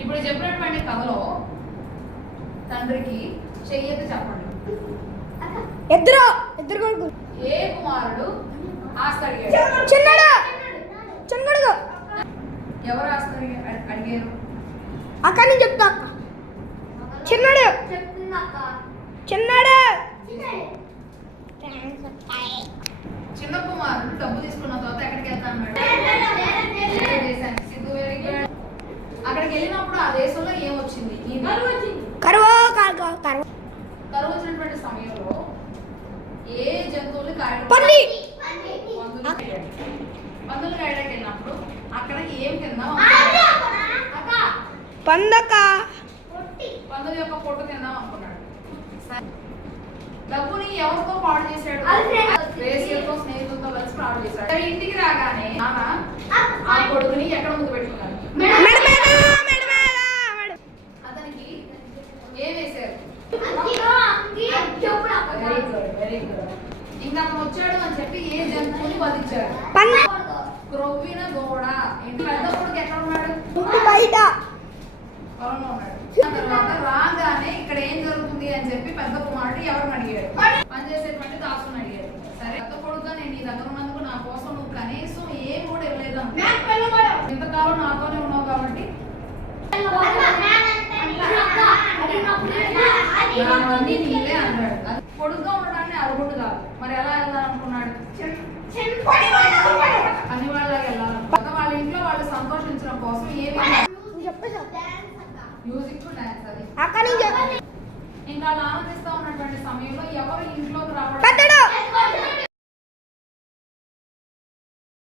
ఇప్పుడు చెప్పినటువంటి కథలో తండ్రికి చెయ్యెత్తి చెప్పండి. ఇద్దరు కొడుకులు. ఏ కుమారుడు ఆస్తి అడిగాడు? చిన్నడు. ఎవరు ఆస్తి అడిగారు? అక్క నేను చెప్తా. అక్క చిన్నడు. చిన్న కుమారుడు డబ్బు తీసుకున్న తర్వాత ఎక్కడికి వెళ్తా అన్నాడు? దేశానికి. Siddhu very good. అక్కడికి వెళ్ళినప్పుడు ఆ దేశంలో ఏమొచ్చింది? కరువు. కరువు వచ్చినటువంటి సమయంలో ఏ జంతువులు పంది. పందులు కాయడానికి వెళ్ళినప్పుడు అక్కడ ఏం తిందాం? పందక. పందుల యొక్క పొట్టు తిందాం అనుకున్నాడు. డబ్బుని ఎవరితో పాడు చేశాడు? రేసియతో స్నేహితులతో కలిసి పాడు చేశాడు. ఇంటికి రాగానే నాన్న ఆ కొడుకుని ఎక్కడ ముందు పెట్టుకున్నాడు? అతనికి ఏం వేశారు? Very good. ఇంకా అతను వచ్చాడు అని చెప్పి ఏ జంతువుని వధించాడు? క్రొవ్విన దూడ. ఇంటి పెద్ద కొడుకు ఎక్కడ ఉన్నాడు? బయట పొలంలో ఉన్నాడు. ఆ తర్వాత రాగానే ఇక్కడ ఏం జరుగుతుంది అని చెప్పి పెద్ద కుమారుడు ఎవరిని అడిగాడు? పనిచేసేటువంటి దాసుని అడిగాడు. సరే పెద్ద కొడుకుగా నేను నీ దగ్గర ఉన్నందుకు నా కోసం నువ్వు కనీసం ఏం కూడా ఇవ్వలేదు. ఇంతకాలం నాతోనే ఉన్నావు కాబట్టి నావన్నీ నీవే అన్నాడు. పొడుగ్గా ఉండడాన్ని అరుగుడు కాదు. మరి ఎలా వెళ్ళాలనుకున్నాడు? అన్ని వాళ్ళగా వెళ్ళాలనుకున్నా. వాళ్ళ ఇంట్లో వాళ్ళు సంతోషించడం కోసం ఏమి మ్యూజిక్ డాన్స్ అది. ఇంకా అలా ఆనందిస్తూ ఉన్నటువంటి సమయంలో ఎవరు